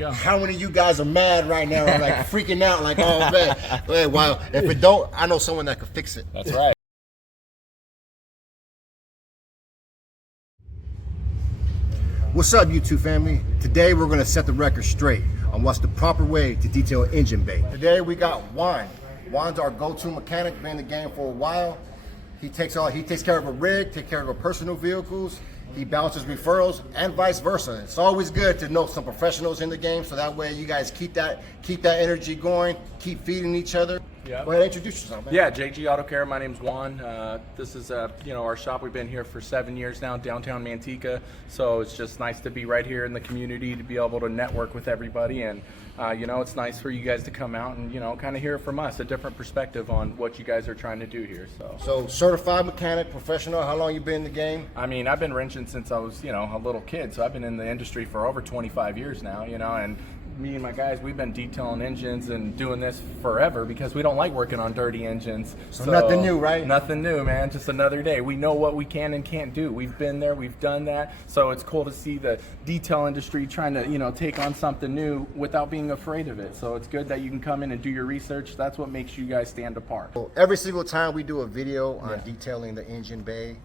Yeah. How many of you guys are mad right now, like freaking out, like, oh man, hey, well, if it don't, I know someone that could fix it. That's right. What's up, YouTube family? Today we're gonna set the record straight on what's the proper way to detail engine bay. Today we got Juan. Juan's our go-to mechanic, been in the game for a while. He takes care of a rig, takes care of our personal vehicles. He bounces referrals and vice versa. It's always good to know some professionals in the game, so that way you guys keep that energy going, keep feeding each other. Yeah. Go ahead and introduce yourself, man. Yeah, JG Auto Care. My name's Juan. This is our shop. We've been here for 7 years now, downtown Manteca. So it's just nice to be right here in the community, to be able to network with everybody, and it's nice for you guys to come out and kind of hear from us a different perspective on what you guys are trying to do here. So certified mechanic, professional. How long you been in the game? I mean, I've been wrenching since I was a little kid. So I've been in the industry for over 25 years now. And me and my guys, we've been detailing engines and doing this forever because we don't like working on dirty engines. So nothing new, right? Nothing new, man. Just another day. We know what we can and can't do. We've been there, we've done that. So it's cool to see the detail industry trying to, take on something new without being afraid of it. So it's good that you can come in and do your research. That's what makes you guys stand apart. Every single time we do a video on detailing the engine bay,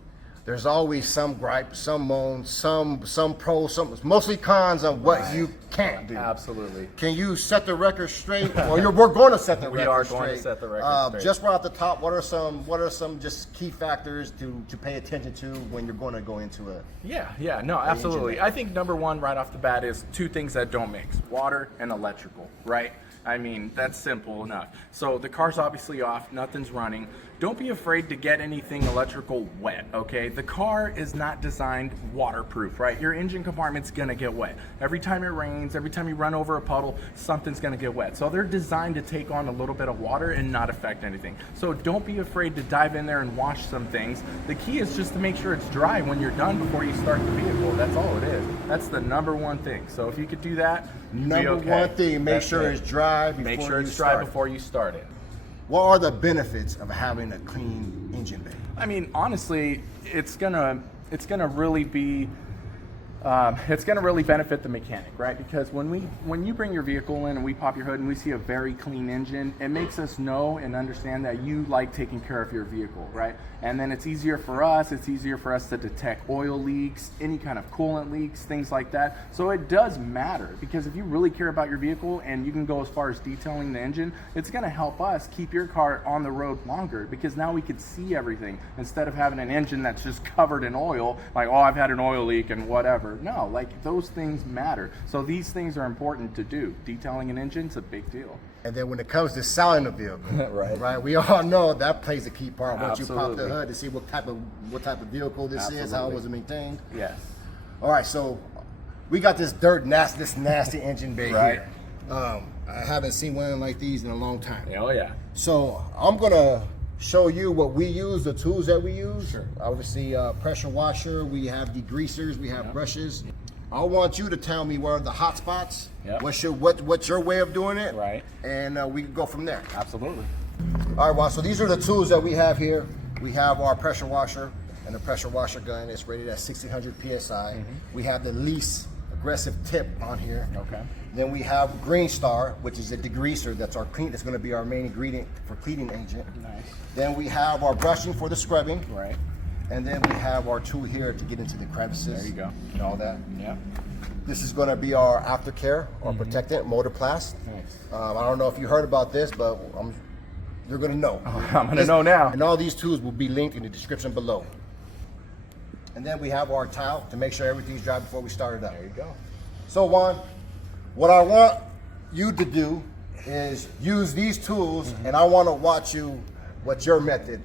there's always some gripe, some moan, some pros, some mostly cons on what you can't do. Absolutely. Can you set the record straight? Or we're going to set the record straight. We are going to set the record straight. Just right off the top, what are some just key factors to pay attention to when you're going to go into a No, absolutely. I think number one right off the bat is two things that don't mix: water and electrical, right? I mean, that's simple enough. So the car's obviously off, nothing's running. Don't be afraid to get anything electrical wet, okay? The car is not designed waterproof, right? Your engine compartment's gonna get wet. Every time it rains, every time you run over a puddle, something's gonna get wet. So they're designed to take on a little bit of water and not affect anything. So don't be afraid to dive in there and wash some things. The key is just to make sure it's dry when you're done before you start the vehicle. That's all it is. That's the number one thing. So if you could do that, number one thing, make sure it's dry before you start. Make sure it's dry before you start it. What are the benefits of having a clean engine bay? I mean, honestly, it's gonna really be it's gonna really benefit the mechanic, right? Because when you bring your vehicle in and we pop your hood and we see a very clean engine, it makes us know and understand that you like taking care of your vehicle, right? And then it's easier for us to detect oil leaks, any kind of coolant leaks, things like that. So it does matter, because if you really care about your vehicle and you can go as far as detailing the engine, it's gonna help us keep your car on the road longer, because now we can see everything instead of having an engine that's just covered in oil, like, oh, I've had an oil leak and whatever. No, like, those things matter. So these things are important to do. Detailing an engine's a big deal. And then when it comes to selling a vehicle, right? We all know that plays a key part. Once you pop the hood to see what type of vehicle this is, how it was maintained. Yes. All right, so we got this nasty engine bay here. I haven't seen one like these in a long time. Oh yeah. So I'm gonna show you what we use, the tools that we use. Sure. Obviously, pressure washer. We have degreasers. We have brushes. I want you to tell me where are the hot spots. Yep. What's your way of doing it? Right. And we can go from there. Absolutely. All right, well, so these are the tools that we have here. We have our pressure washer and the pressure washer gun. It's rated at 1600 PSI. We have the least aggressive tip on here. Okay. Then we have Green Star, which is a degreaser. That's going to be our main ingredient for cleaning engine. Nice. Then we have our brushing for the scrubbing. Right. And then we have our tool here to get into the crevices. There you go. And all that. Yeah. This is going to be our aftercare or protectant, Motorplast. Nice. I don't know if you heard about this, but you're going to know. I'm going to know now. And all these tools will be linked in the description below. And then we have our towel to make sure everything's dry before we start it up. There you go. So Juan, what I want you to do is use these tools, and I want to watch what's your method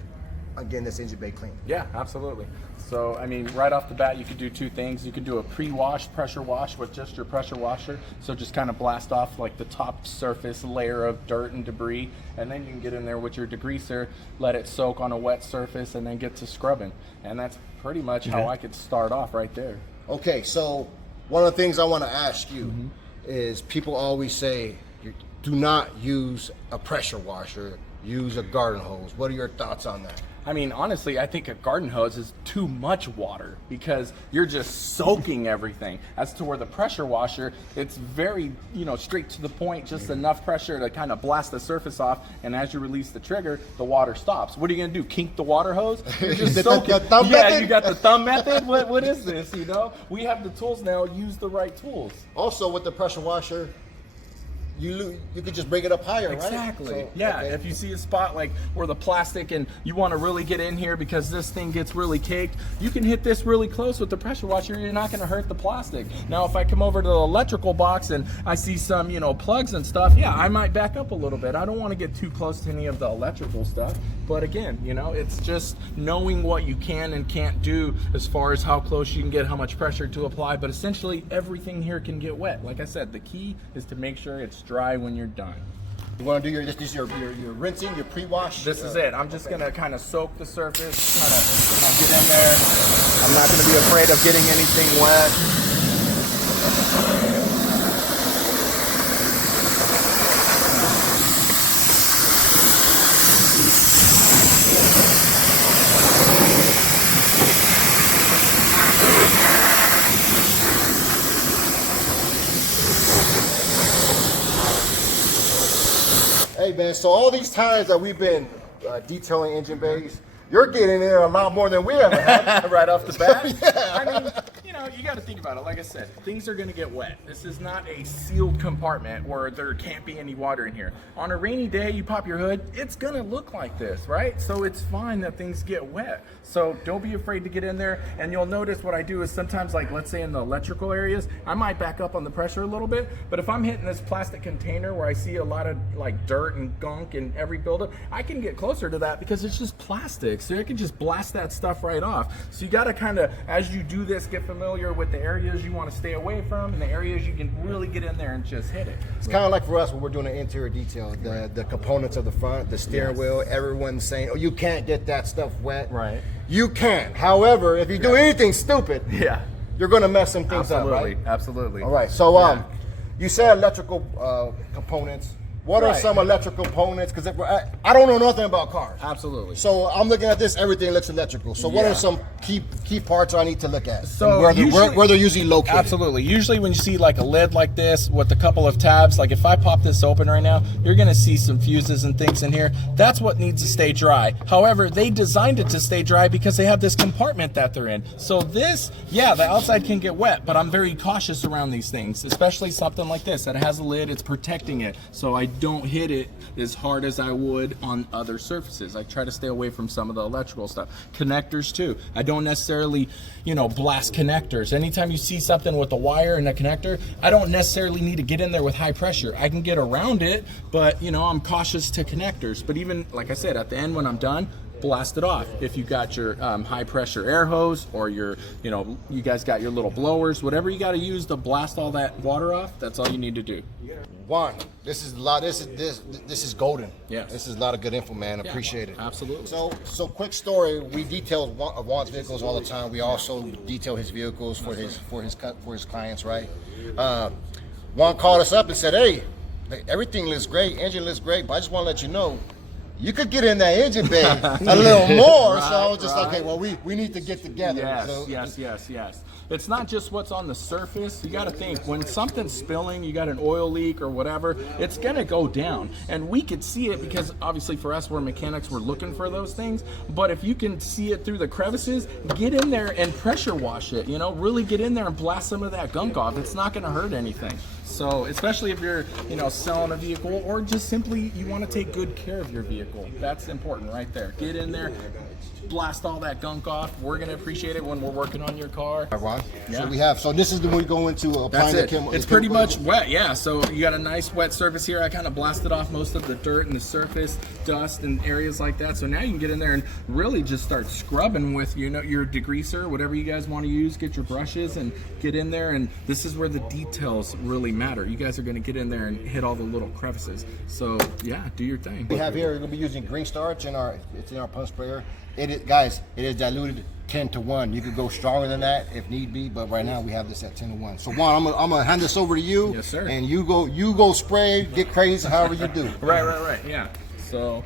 on getting this engine bay clean. Yeah, absolutely. So, I mean, right off the bat, you could do two things. You could do a pre-wash pressure wash with just your pressure washer. So just kind of blast off like the top surface layer of dirt and debris. And then you can get in there with your degreaser, let it soak on a wet surface, and then get to scrubbing. And that's pretty much how I could start off right there. Okay, so one of the things I want to ask you is, people always say, do not use a pressure washer, use a garden hose. What are your thoughts on that? I mean, honestly, I think a garden hose is too much water because you're just soaking everything. As to where the pressure washer, it's very, straight to the point, just enough pressure to kind of blast the surface off. And as you release the trigger, the water stops. What are you gonna do? Kink the water hose? You're just soaking. Yeah, you got the thumb method. What is this? We have the tools now. Use the right tools. Also, with the pressure washer, you could just bring it up higher, right? Exactly. So, yeah. okay. If you see a spot like where the plastic and you want to really get in here because this thing gets really caked, you can hit this really close with the pressure washer. You're not going to hurt the plastic. Now, if I come over to the electrical box and I see some, plugs and stuff, yeah, I might back up a little bit. I don't want to get too close to any of the electrical stuff. But again, it's just knowing what you can and can't do as far as how close you can get, how much pressure to apply. But essentially, everything here can get wet. Like I said, the key is to make sure it's dry when you're done. You want to do your rinsing, your pre-wash? This is it. I'm just going to kind of soak the surface, kind of get in there. I'm not going to be afraid of getting anything wet. Hey man, so all these times that we've been detailing engine bays, you're getting in a lot more than we ever have. Right off the bat. Yeah. I mean, you got to think about it. Like I said, things are going to get wet. This is not a sealed compartment where there can't be any water in here. On a rainy day, you pop your hood, it's going to look like this, right? So it's fine that things get wet. So don't be afraid to get in there. And you'll notice what I do is sometimes, like let's say in the electrical areas, I might back up on the pressure a little bit. But if I'm hitting this plastic container where I see a lot of like dirt and gunk in every buildup, I can get closer to that because it's just plastic. So I can just blast that stuff right off. So you got to kind of, as you do this, get familiar with the areas you want to stay away from and the areas you can really get in there and just hit it. It's kind of like for us when we're doing the interior detail, the components of the front, the steering wheel, everyone's saying, oh, you can't get that stuff wet. Right. You can. However, if you do anything stupid, you're going to mess some things up, right? Absolutely. All right. So you said electrical components. What are some electrical components? Because I don't know nothing about cars. Absolutely. So I'm looking at this, everything looks electrical. So what are some key parts I need to look at? So where they're usually located? Absolutely. Usually when you see like a lid like this with a couple of tabs, like if I pop this open right now, you're going to see some fuses and things in here. That's what needs to stay dry. However, they designed it to stay dry because they have this compartment that they're in. So this, the outside can get wet, but I'm very cautious around these things, especially something like this that has a lid. It's protecting it. So I don't hit it as hard as I would on other surfaces. I try to stay away from some of the electrical stuff. Connectors too. I don't necessarily, blast connectors. Anytime you see something with a wire and a connector, I don't necessarily need to get in there with high pressure. I can get around it, but I'm cautious to connectors. But even, like I said, at the end when I'm done, blast it off. If you got your high pressure air hose or your, you guys got your little blowers, whatever you got to use to blast all that water off, that's all you need to do. Juan, this is a lot. This is golden. Yes. This is a lot of good info, man. Appreciate it. Absolutely. So quick story. We detail Juan's vehicles all the time. We also detail his vehicles for his clients, right? Juan called us up and said, "Hey, everything looks great. Engine looks great, but I just want to let you know, you could get in that engine bay a little more." So I was just like, okay, well, we need to get together. Yes. It's not just what's on the surface. You got to think, when something's spilling, you got an oil leak or whatever, it's going to go down. And we could see it because obviously for us, we're mechanics, we're looking for those things. But if you can see it through the crevices, get in there and pressure wash it, really get in there and blast some of that gunk off. It's not going to hurt anything. So especially if you're, selling a vehicle or just simply you want to take good care of your vehicle. That's important right there. Get in there, blast all that gunk off. We're going to appreciate it when we're working on your car. All right. So this is the one we go into applying That's it. the chemical. It's pretty much wet, So you got a nice wet surface here. I kind of blasted off most of the dirt and the surface, dust and areas like that. So now you can get in there and really just start scrubbing with your degreaser, whatever you guys want to use. Get your brushes and get in there. And this is where the details really matter. You guys are going to get in there and hit all the little crevices. So do your thing. We have here, we're going to be using green starch in our pump sprayer. It is diluted 10-to-1. You could go stronger than that if need be, but right now we have this at 10-to-1. So Juan, I'm gonna hand this over to you. Yes, sir. And you go spray, get crazy, however you do. Right. Yeah. So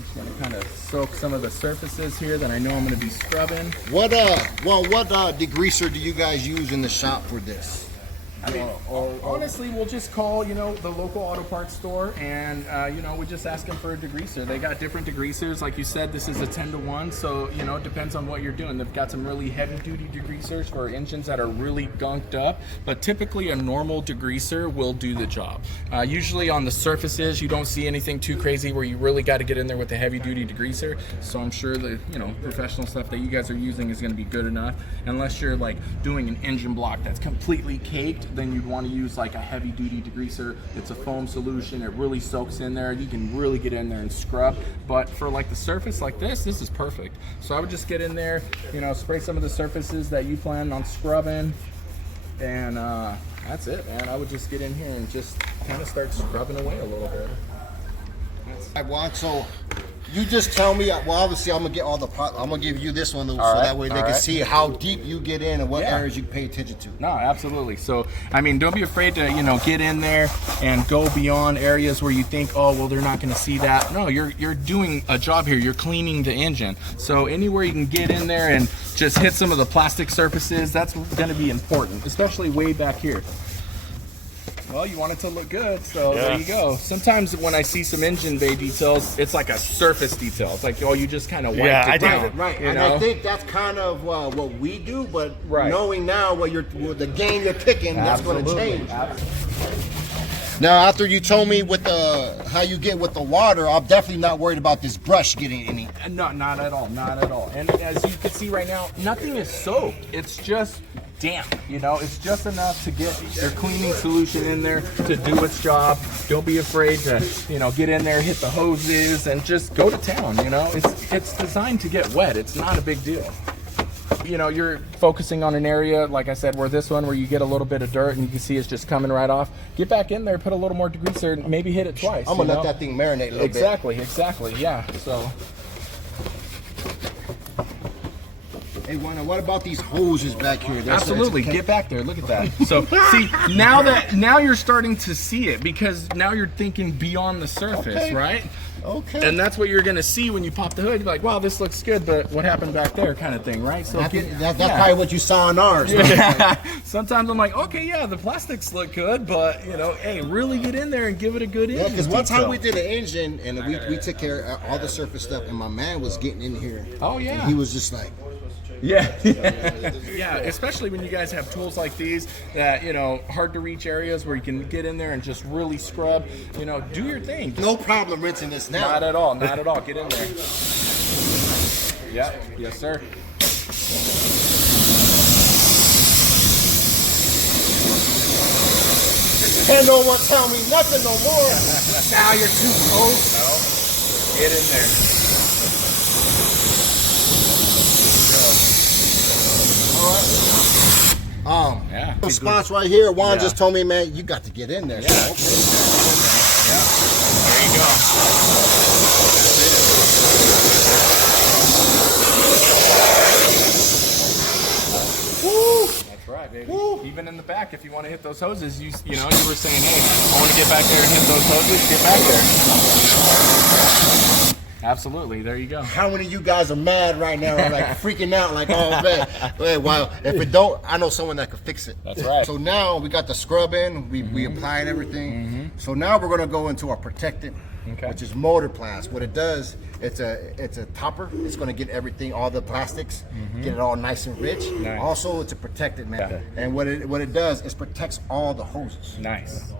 Just gonna kind of soak some of the surfaces here that I know I'm gonna be scrubbing. What degreaser do you guys use in the shop for this? I mean, honestly, we'll just call, the local auto parts store, and we just ask them for a degreaser. They got different degreasers. Like you said, this is a 10-to-1, so it depends on what you're doing. They've got some really heavy-duty degreasers for engines that are really gunked up, but typically a normal degreaser will do the job. Usually on the surfaces, you don't see anything too crazy where you really got to get in there with a heavy-duty degreaser. So I'm sure the professional stuff that you guys are using is going to be good enough, unless you're like doing an engine block that's completely caked. Then you'd want to use like a heavy duty degreaser. It's a foam solution. It really soaks in there. You can really get in there and scrub. But for like the surface like this is perfect. So I would just get in there, spray some of the surfaces that you plan on scrubbing, and that's it, man. I would just get in here and just kind of start scrubbing away a little bit. I want so. You just tell me. Well, obviously, I'm gonna give you this one so that way they can see how deep you get in and what areas you pay attention to. No, absolutely. So, I mean, don't be afraid to get in there and go beyond areas where you think, oh, well, they're not going to see that. No, you're doing a job here. You're cleaning the engine. So anywhere you can get in there and just hit some of the plastic surfaces, that's going to be important, especially way back here. Well, you want it to look good, so there you go. Sometimes when I see some engine bay details, it's like a surface detail. It's like, you just kind of wipe it down. Right. And I think that's kind of what we do, but knowing now the game you're picking, that's going to change. Now, after you told me with how you get with the water, I'm definitely not worried about this brush getting any. No, not at all, not at all. And as you can see right now, nothing is soaked. It's just damp, it's just enough to get your cleaning solution in there to do its job. Don't be afraid to, get in there, hit the hoses, and just go to town. It's designed to get wet. It's not a big deal. You're focusing on an area, like I said, where you get a little bit of dirt and you can see it's just coming right off. Get back in there, put a little more degreaser, maybe hit it twice. I'm gonna let that thing marinate a little bit. Exactly, yeah. So. Hey, what about these hoses back here? Absolutely, get back there. Look at that. So, see, now you're starting to see it because now you're thinking beyond the surface, right? Okay. And that's what you're gonna see when you pop the hood. You're like, wow, this looks good, but what happened back there, kind of thing, right? So that's probably what you saw on ours. Yeah. Sometimes I'm like, okay, yeah, the plastics look good, but hey, really get in there and give it a good engine. Yeah, because one time we did an engine and we took care of all the surface stuff, and my man was getting in here. Oh yeah. And he was just like. Yeah, yeah. Especially when you guys have tools like these that hard to reach areas where you can get in there and just really scrub. Do your thing. No problem rinsing this now. Not at all. Not at all. Get in there. Yeah. Yes, sir. And no one tell me nothing no more. Now you're too close. No. Get in there. The spots right here. Juan just told me, man, you got to get in there. Yeah. So, okay. Yeah. There you go. Woo. That's right, baby. Woo. Even in the back, if you want to hit those hoses, you were saying, hey, I want to get back there and hit those hoses. Get back there. Absolutely, there you go. How many of you guys are mad right now, like freaking out, like, oh man, well, if it don't, I know someone that could fix it. That's right. So now we got the scrub in, we applied everything. So now we're gonna go into our protectant, which is motor plast. What it does, it's a topper. It's gonna get everything, all the plastics, get it all nice and rich. Nice. Also, it's a protectant, man. Yeah. And what it does is protects all the hoses. Nice.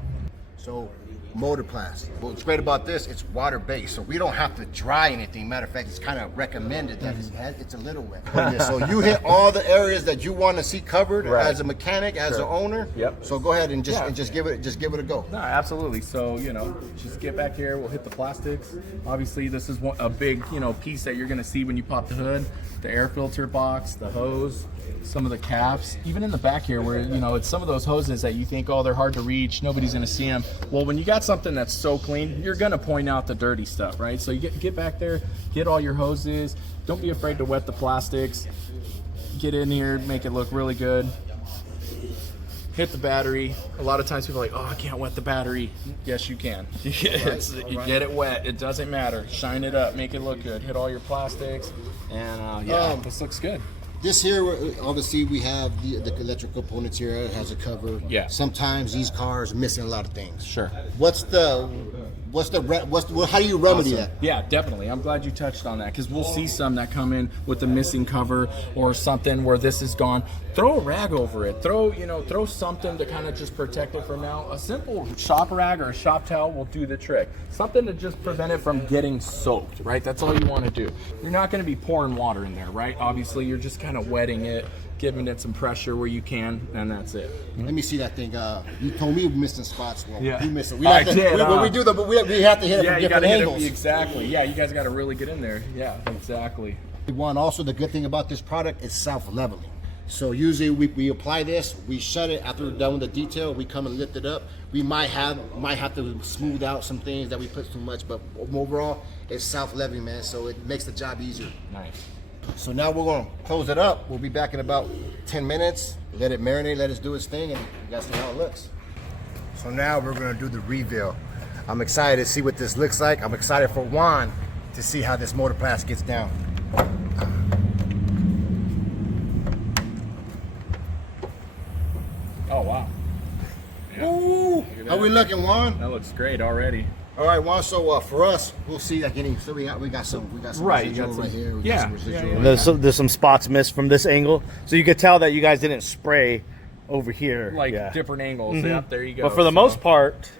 So. Motor plast. What's great about this, it's water based, so we don't have to dry anything. Matter of fact, it's kind of recommended that it's a little wet. So you hit all the areas that you want to see covered as a mechanic, as an owner. Yep. So go ahead and just give it a go. No, absolutely. So just get back here. We'll hit the plastics. Obviously, this is a big piece that you're going to see when you pop the hood. The air filter box, the hose, some of the caps, even in the back here where it's some of those hoses that you think, oh, they're hard to reach, nobody's going to see them. Well, when you got something that's so clean, you're going to point out the dirty stuff, right? So you get back there, get all your hoses. Don't be afraid to wet the plastics. Get in here, make it look really good. hit the battery. A lot of times people are like, oh, I can't wet the battery. Yes, you can. You get it wet. It doesn't matter. Shine it up. Make it look good. Hit all your plastics. And this looks good. This here, obviously, we have the electrical components here. It has a cover. Yeah. Sometimes these cars are missing a lot of things. Sure. How do you remedy that? Yeah, definitely. I'm glad you touched on that, because we'll see some that come in with a missing cover or something where this is gone. Throw a rag over it. Throw something to kind of just protect it from now. A simple shop rag or a shop towel will do the trick. Something to just prevent it from getting soaked, right? That's all you want to do. You're not going to be pouring water in there, right? Obviously, you're just kind of wetting it, giving it some pressure where you can, and that's it. Let me see that thing. You told me we're missing spots. Well, Yeah. we missed it. I did, When we do that, but we have to hit it Yeah, from you got different to hit angles. it exactly. Yeah, you guys got to really get in there. Yeah, exactly. Also, the good thing about this product is self-leveling. So usually we apply this, we shut it after we're done with the detail, we come and lift it up. We might have to smooth out some things that we put too much, but overall it's self-leveling, man. So it makes the job easier. Nice. So now we're gonna close it up. We'll be back in about 10 minutes. Let it marinate, let it do its thing, and you guys see how it looks. So now we're gonna do the reveal. I'm excited to see what this looks like. I'm excited for Juan to see how this motor blast gets down. Oh, wow. Yeah. Ooh, how we looking, Juan? That looks great already. All right, Juan. So for us, we'll see like any. So we got some Right, you residual got some- right here. We got yeah, some residual yeah, right here. There's some spots missed from this angle, so you could tell that you guys didn't spray over here. Like yeah. different angles. Yep, there you go. But for the most part,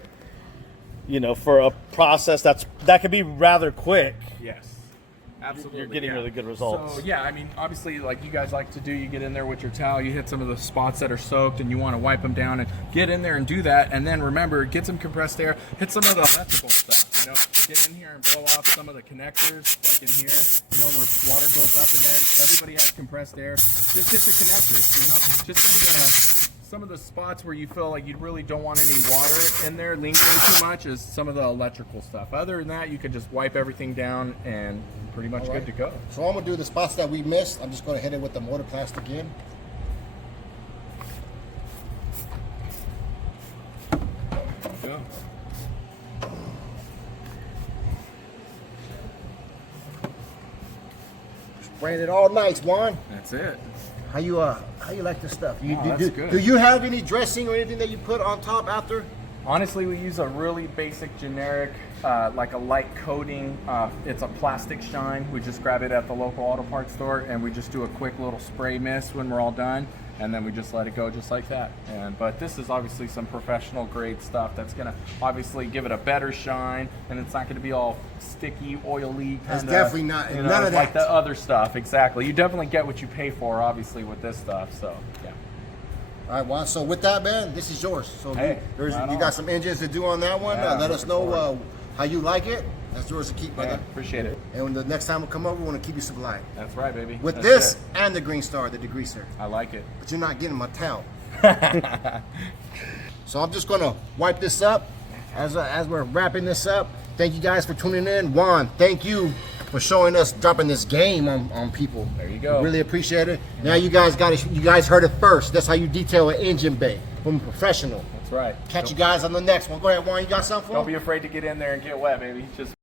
for a process that could be rather quick, yes. Absolutely. you're getting yeah. really good results. So, yeah, I mean, obviously, like you guys like to do, you get in there with your towel, you hit some of the spots that are soaked, and you want to wipe them down, and get in there and do that. And then remember, get some compressed air, hit some of the electrical stuff, get in here and blow off some of the connectors, like in here, where water builds up in there. Everybody has compressed air. Just hit the connectors, just some of the spots where you feel like you really don't want any water in there lingering too much is some of the electrical stuff. Other than that, you can just wipe everything down and pretty much good to go. So I'm gonna do the spots that we missed. I'm just gonna hit it with the motor blast again. Go. Spraying it all night, Juan. That's it. How you like this stuff? That's good. Do you have any dressing or anything that you put on top after? Honestly, we use a really basic, generic, like a light coating. It's a plastic shine. We just grab it at the local auto parts store, and we just do a quick little spray mist when we're all done, and then we just let it go just like that. But this is obviously some professional grade stuff that's gonna obviously give it a better shine, and it's not gonna be all sticky, oily. That's definitely not none of like that. the other stuff. Exactly. You definitely get what you pay for, obviously, with this stuff. So yeah. All right, Juan. So with that, man, this is yours. So Hey, you right on. got some engines to do on that one. Yeah, Let us looking know forward. how you like it. That's yours to keep, Yeah, brother. appreciate it. And when the next time we come over, we want to keep you supplied That's right, baby. with That's this it. and the Green Star, the Degreaser. I like it. But you're not getting my towel. So I'm just gonna wipe this up as we're wrapping this up. Thank you guys for tuning in. Juan, thank you for showing us, dropping this game on people. There you go. Really appreciate it. Now you guys got it. You guys heard it first. That's how you detail an engine bay from a professional. That's right. Catch you guys on the next one. Go ahead, Juan. You got something for Don't me? be afraid to get in there and get wet, baby. Just